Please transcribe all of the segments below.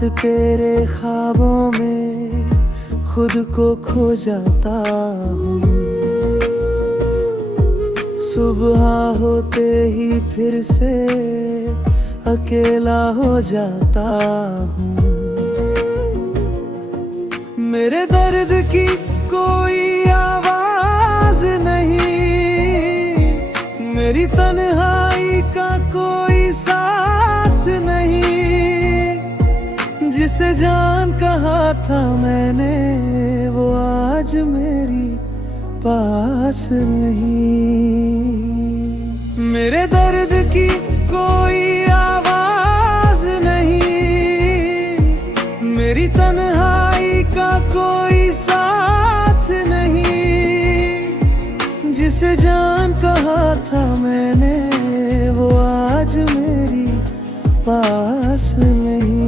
रात तेरे ख्वाबों में खुद को खो जाता हूँ। सुबह होते ही फिर से अकेला हो जाता हूँ। मेरे दर्द की कोई आवाज नहीं, मेरी तन्हाई का कोई साथ नहीं। जिसे जान कहा था मैंने वो आज मेरी पास नहीं। मेरे दर्द की कोई आवाज नहीं, मेरी तन्हाई का कोई साथ नहीं। जिसे जान कहा था मैंने वो आज मेरी पास नहीं।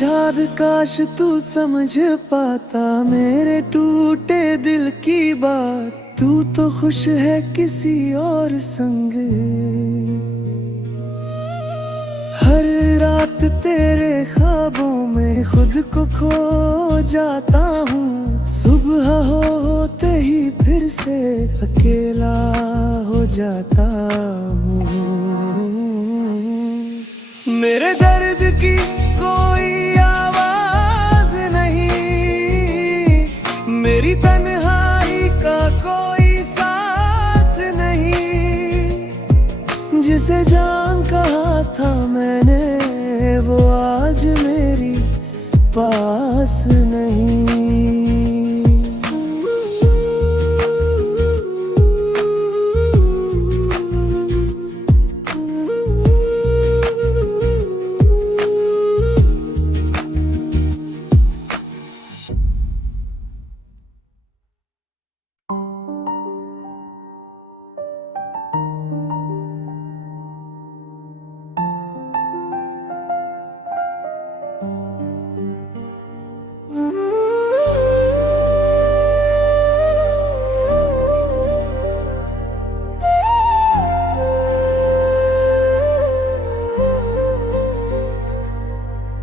याद काश तू समझ पाता मेरे टूटे दिल की बात। तू तो खुश है किसी और संग, हर रात तेरे ख्वाबों में खुद को खो जाता हूँ। सुबह होते ही फिर से अकेला हो जाता हूँ। मेरे दर्द की कोई आवाज नहीं, मेरी तन्हाई का कोई साथ नहीं। जिसे जान कहा था मैंने वो आज मेरी पास नहीं।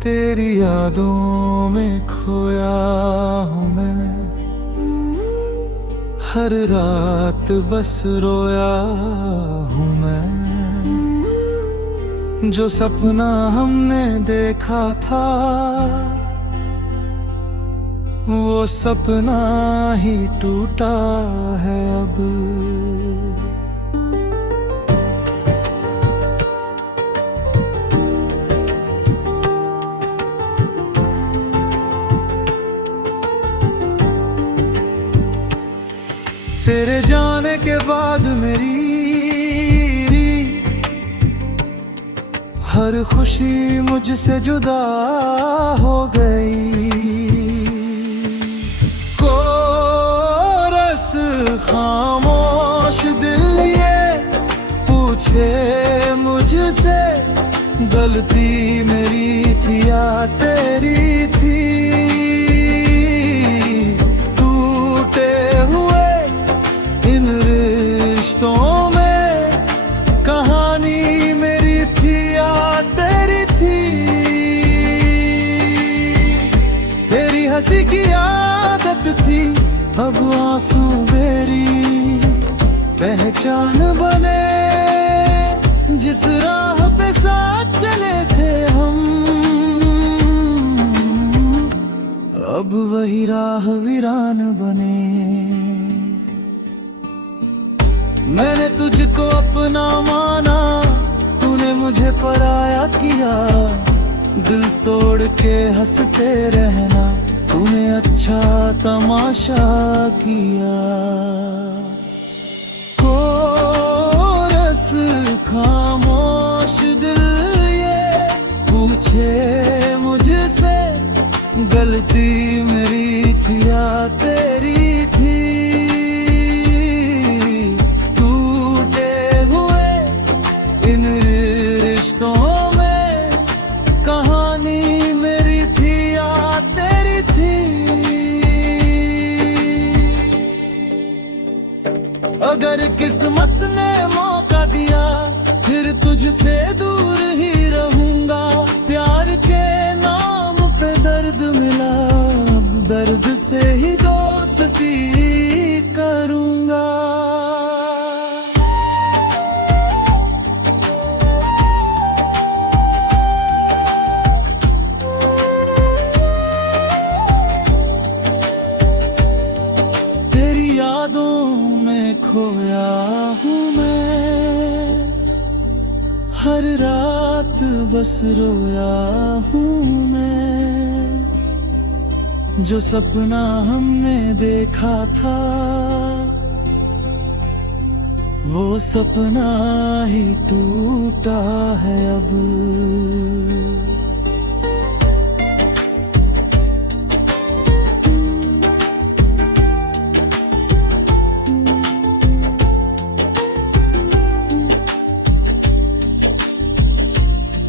तेरी यादों में खोया हूँ मैं, हर रात बस रोया हूँ मैं। जो सपना हमने देखा था वो सपना ही टूटा है अब। तेरे जाने के बाद मेरी हर खुशी मुझसे जुदा हो गई। कोरस खामोश दिल ये पूछे मुझसे, गलती मेरी थी या तेरी थी। टूटे हुए इन रिश्तों में कहानी मेरी थी या तेरी थी। तेरी हंसी की आदत थी अब आंसू मेरी पहचान बने। जिस राह पे साथ चले थे हम अब वही राह वीरान बने। मैंने तुझको अपना माना, तूने मुझे पराया किया। दिल तोड़ के हंसते रहना तूने अच्छा तमाशा किया। कोरस खामोश दिल ये पूछे मुझसे, गलती मेरी थी या अगर किस्मत ने मौका दिया फिर तुझसे दूर ही रहूंगा। प्यार के नाम पे दर्द मिला, अब दर्द से ही दोस्ती करूंगा। तेरी यादों में खोया हूँ मैं, हर रात बस रोया हूँ मैं। जो सपना हमने देखा था वो सपना ही टूटा है अब।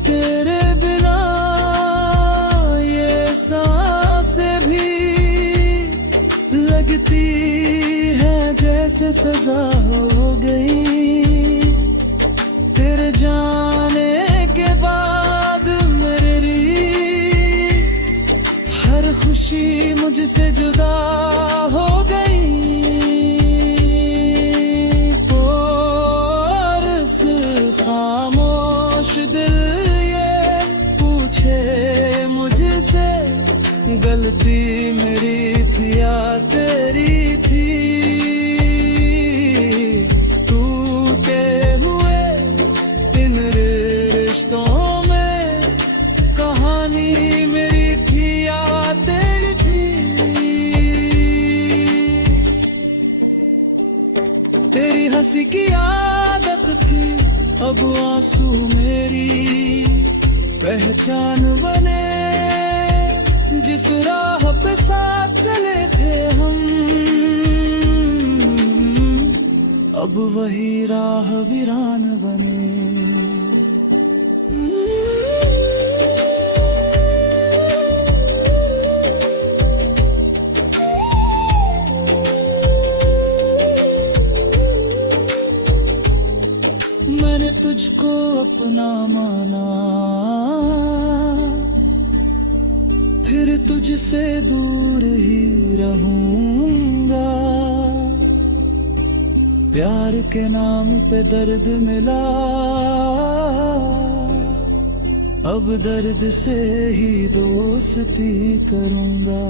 तेरे बिना ये सांसें भी लगती है जैसे सजा हो गई। तेरे जाने के बाद मेरी हर खुशी मुझसे जुदा हो गई। और इस खामोश दिल मुझसे गलती मेरी थी या तेरी थी। टूटे हुए इन रिश्तों में कहानी मेरी थी या तेरी थी। तेरी हंसी की आदत थी, अब आंसू मेरी पहचान बने। जिस राह पे साथ चले थे हम, अब वही राह वीरान बने। मैंने तुझको अपना माना, फिर तुझसे दूर ही रहूंगा। प्यार के नाम पे दर्द मिला, अब दर्द से ही दोस्ती करूंगा।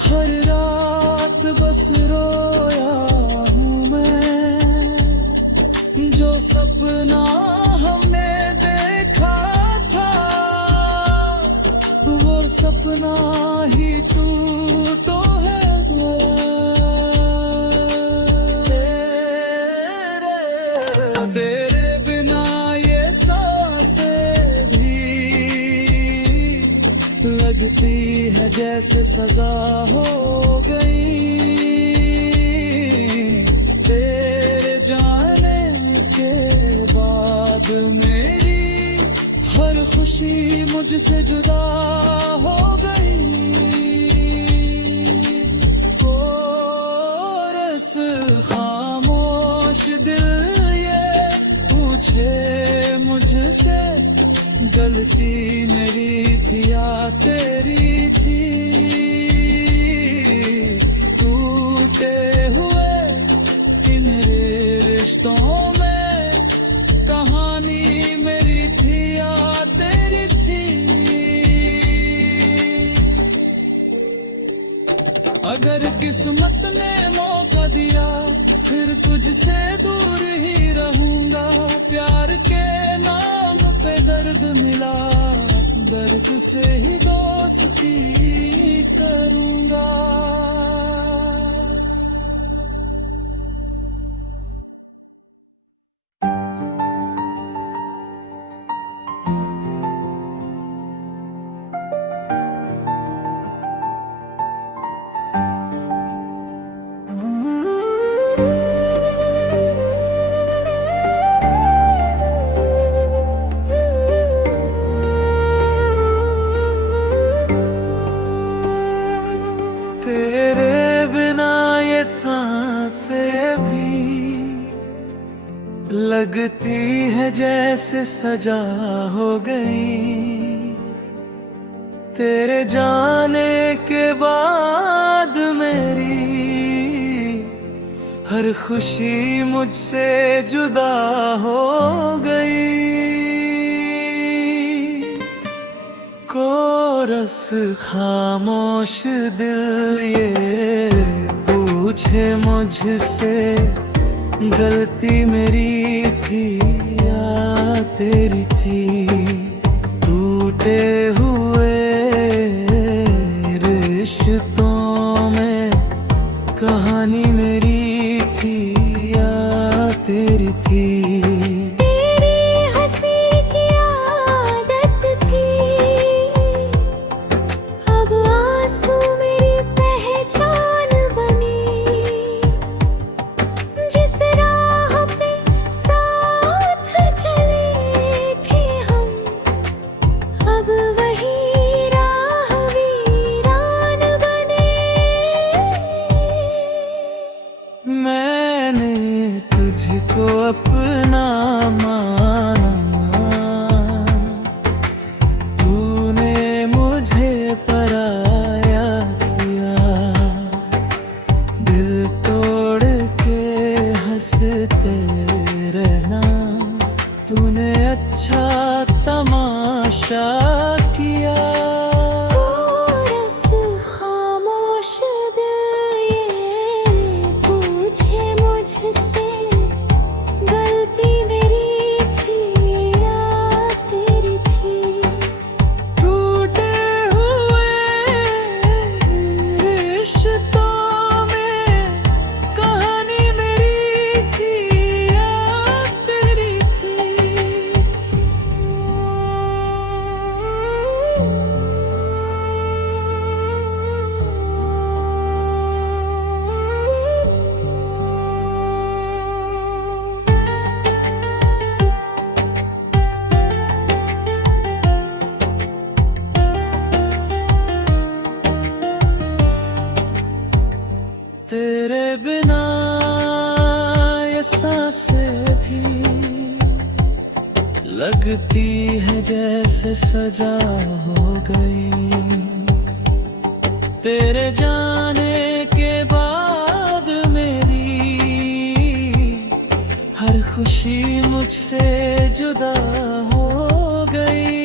हर रात बस रोया हूँ मैं, जो सपना हमने देखा था वो सपना ही टूटो है। तेरे बिना ये सांसें भी लगती है जैसे सजा हो गई। तेरे जाने के बाद मेरी हर खुशी मुझसे जुदा हो गई। और इस खामोश दिल ये पूछे मुझसे गलती मेरी थी या तेरी थी। टूटे हुए इन रिश्तों में कहानी मेरी थी या तेरी थी। अगर किस्मत ने मौका दिया फिर तुझसे दूर ही रहूंगा। प्यार के नाम पे दर्द मिला, दर्द से ही दोस्ती करूंगा। सांसें भी लगती है जैसे सजा हो गई। तेरे जाने के बाद मेरी हर खुशी मुझसे जुदा हो गई। कोरस खामोश दिल ये पूछे मुझसे, गलती मेरी थी या तेरी थी। टूटे हुए रिश्तों में कहानी मेरी थी या तेरी थी। मैंने तुझको अपना माना, तूने मुझे पराया किया। दिल तोड़ के हंसते रहना, तूने अच्छा तमाशा किया। तेरे बिना ये सांसें भी लगती है जैसे सजा हो गई। तेरे जाने के बाद मेरी हर खुशी मुझसे जुदा हो गई।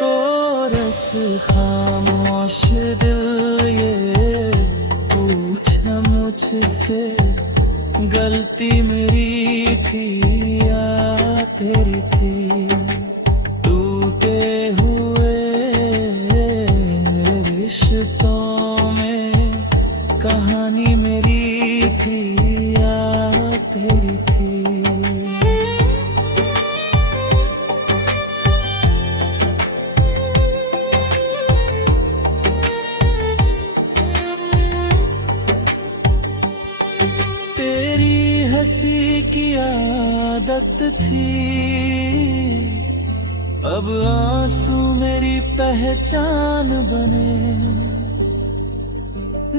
कोरस खामोश दिल ये पूछे मुझसे, गलती मेरी थी या तेरी थी। टूटे हुए रिश्तों में कहानी मेरी थी या तेरी थी। हंसी की आदत थी, अब आंसू मेरी पहचान बने।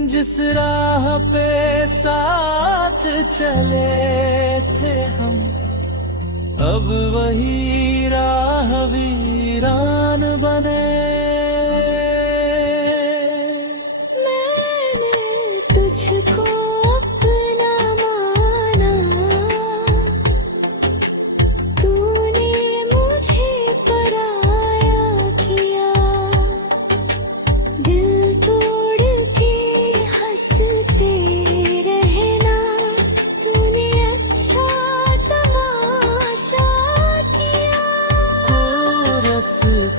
जिस राह पे साथ चले थे हम, अब वही राह वीरान बने। मैंने तुझको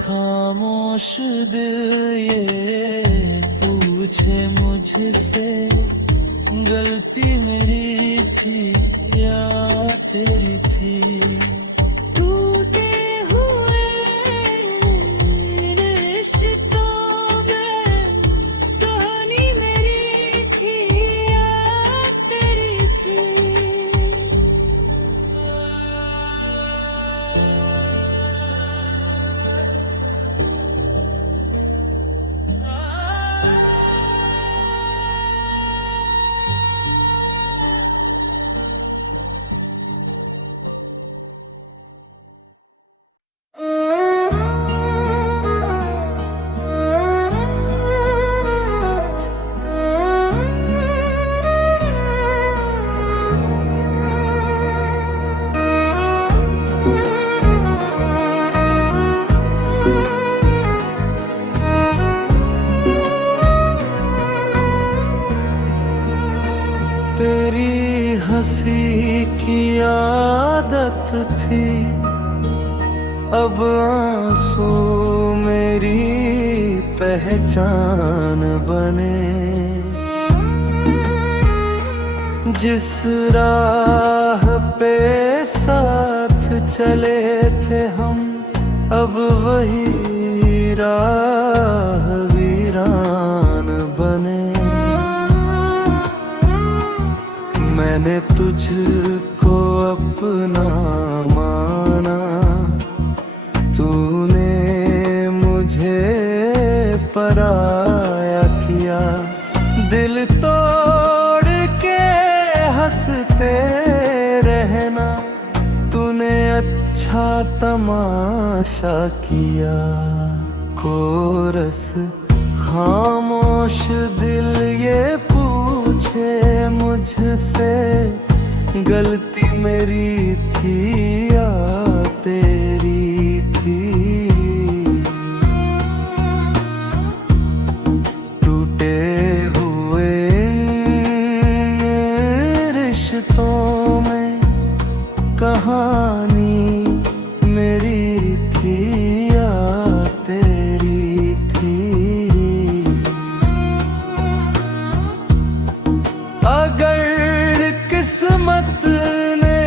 खामोश दिल ये पूछे मुझसे, गलती मेरी थी या तेरी थी। टूटे हुए रिश्तों में कहानी मेरी थी या तेरी थी। अब आंसू मेरी पहचान बने। जिस राह पे साथ चले थे हम, अब वही राह वीरान बने। मैंने तुझको अपना माना, तूने मुझे पराया किया। दिल तोड़ के हंसते रहना, तूने अच्छा तमाशा किया। कोरस खामोश दिल ये पूछे मुझसे, गलती मेरी थी या तेरी थी। टूटे हुए रिश्तों में कहानी मेरी थी या तेरी थी। अगर किस्मत ने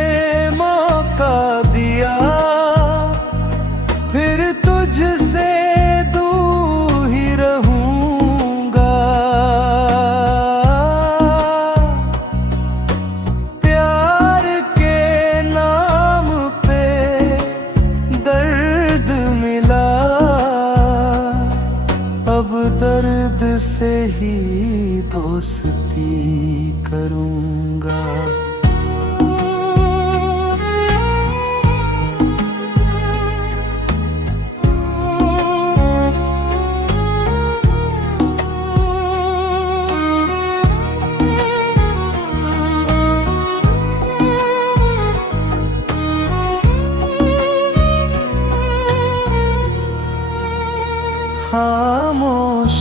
मौका दिया, फिर तुझसे दूर ही रहूंगा। प्यार के नाम पे दर्द मिला, अब दर्द से ही दोस्ती करूंगा। खामोश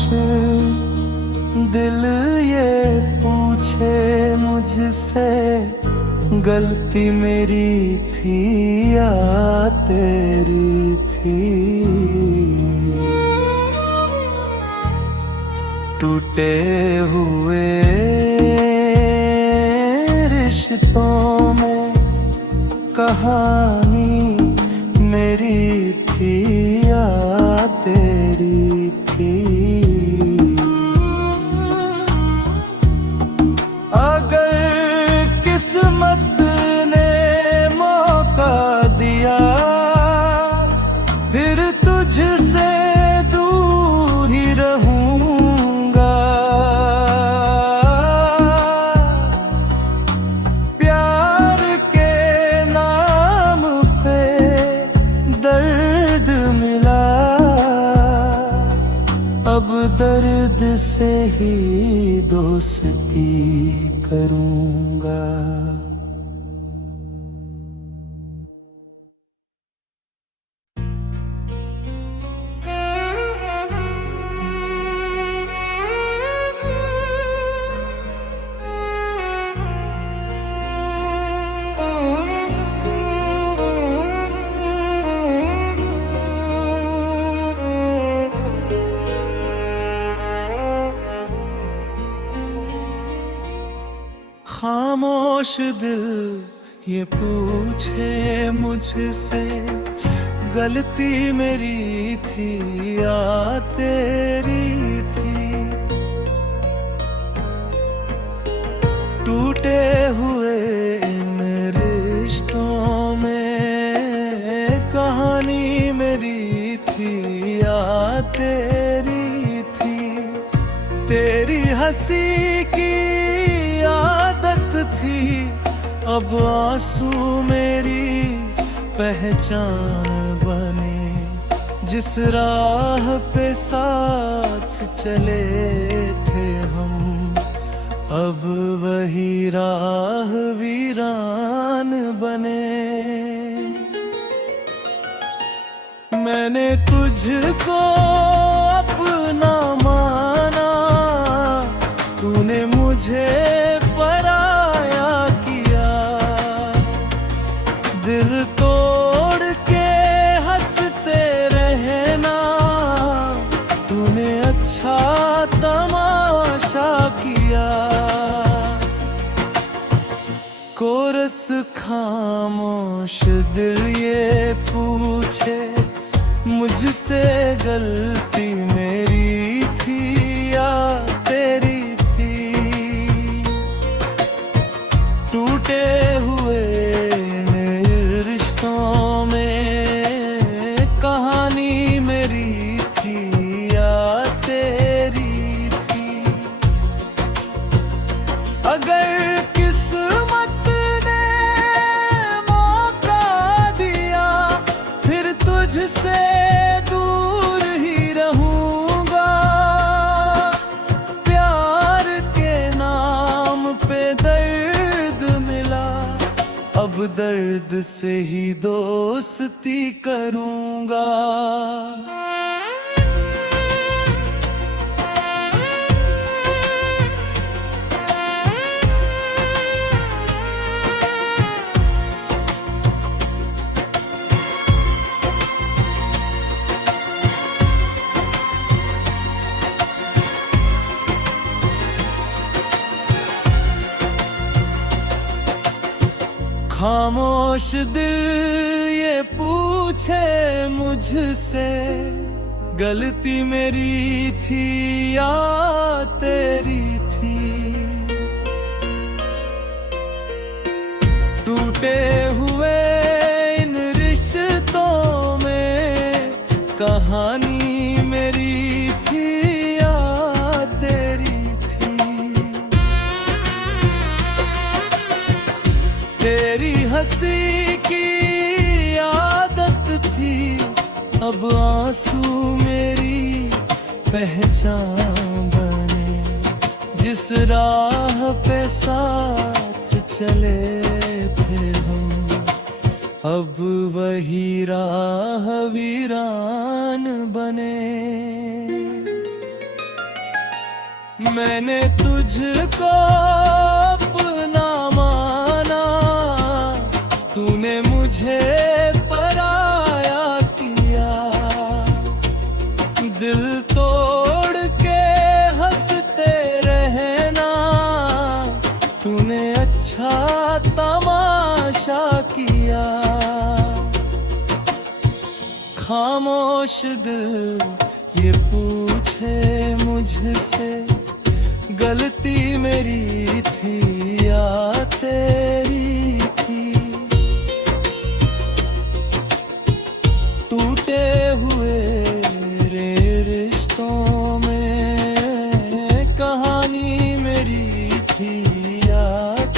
दिल ये पूछे मुझसे, गलती मेरी थी या तेरी थी। टूटे हुए रिश्तों में कहानी मेरी थी या तेरी थी। अगर किस्मत ने मौका दिया, फिर तुझसे दूर ही रहूंगा। प्यार के नाम पे दर्द मिला, अब दर्द से ही दोस्ती करूंगा। खामोश दिल ये पूछे मुझसे, गलती मेरी थी या तेरी थी। टूटे हुए इन रिश्तों में कहानी मेरी थी या तेरी थी। तेरी हंसी की आदत थी, अब आंसू मेरी पहचान बने। जिस राह पे साथ चले थे हम, अब वही राह वीरान बने। मैंने तुझको अपना माना, तूने मुझे पराया किया। दिल तोड़ के हंस अच्छा तमाशा किया। कोरस खामोश दिल ये पूछे मुझसे गलती मेरी थी या तेरी थी। टूटे हुए रिश्तों में कहानी मेरी थी या तेरी थी। अगर किस्मत ने मौका दिया फिर तुझसे दूर ही रहूंगा। प्यार के नाम पे दर्द मिला, अब दर्द से ही दोस्ती करूंगा। खामोश दिल ये पूछे मुझसे गलती मेरी थी या तेरी थी। टूटे हुए इन रिश्तों में कहानी मेरी थी या तेरी थी। तेरी हंसी की आदत थी, अब आंसू मेरी पहचान बने। जिस राह पे साथ चले थे हम, अब वही राह वीरान बने। मैंने तुझको अपना माना, तूने मुझे पराया किया। दिल तोड़ के हंसते रहना, तूने अच्छा तमाशा किया। खामोश दिल ये पूछे मुझसे गलती मेरी थी या तेरी थी। टूटे हुए रे रिश्तों में कहानी मेरी थी या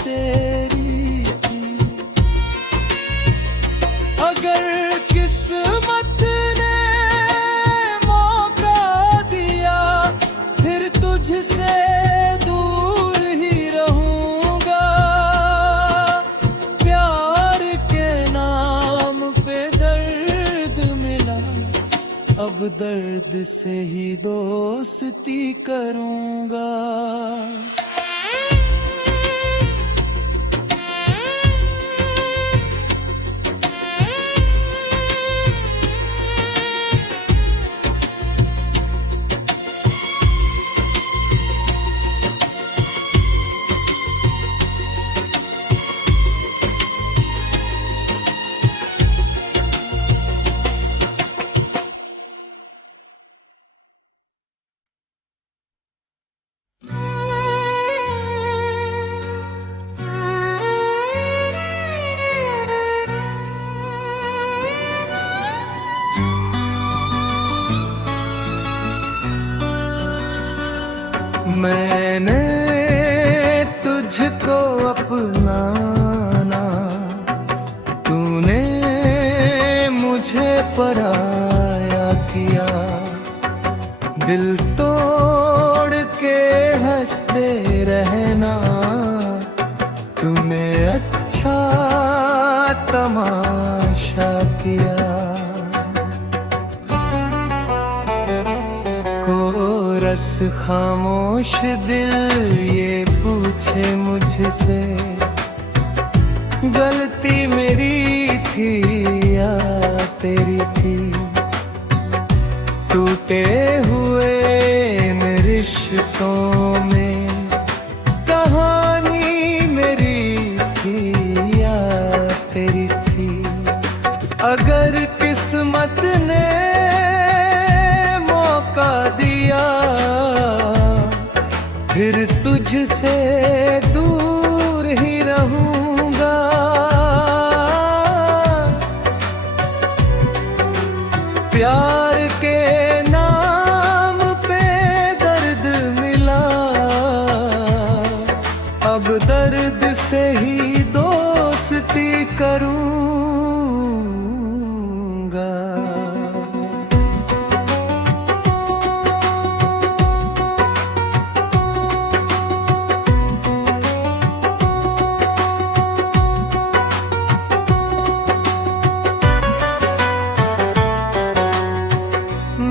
तेरी थी। अगर किस्मत ने मौका दिया फिर तुझसे दूर ही रहूंगा। प्यार के नाम पे दर्द मिला, अब दर्द से ही दोस्ती करूंगा। मैंने तुझको अपनाना, तूने मुझे पराया किया। दिल तोड़ के हंसते रहना, तूने अच्छा तमाशा किया। कोरस खामोश दिल ये पूछे मुझसे गलती मेरी थी या तेरी थी। टूटे हुए रिश्तों में कहानी मेरी थी या तेरी थी। अगर किस्मत ने मौका दिया फिर तुझसे दूर ही रहूंगा। प्यार के नाम पे दर्द मिला, अब दर्द से ही दोस्ती करूंगा।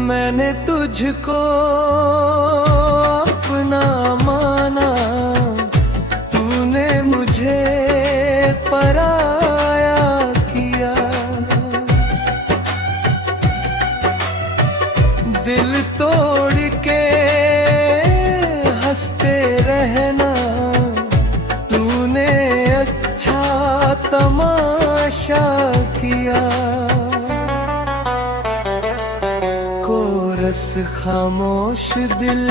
मैंने तुझको अपना माना, तूने मुझे पराया किया। दिल तोड़ के हंसते रहना, तूने अच्छा तमाशा किया। कोरस खामोश दिल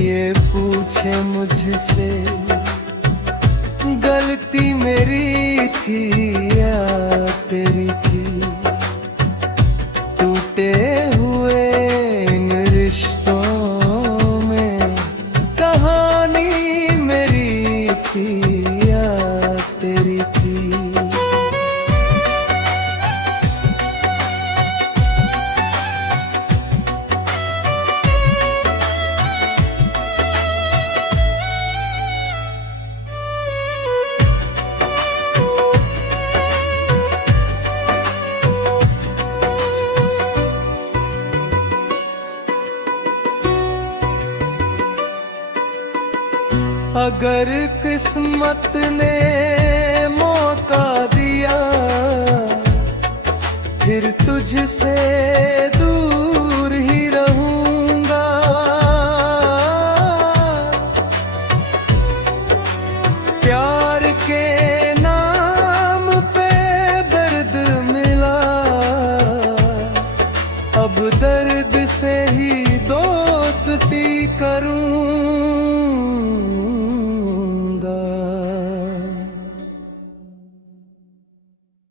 ये पूछे मुझसे, गलती मेरी थी या तेरी थी। टूटे हुए इन रिश्तों में कहानी मेरी थी या तेरी थी। अगर किस्मत ने मौका दिया फिर तुझसे दूर ही रहूंगा। प्यार के नाम पे दर्द मिला, अब दर्द से ही दोस्ती करूं।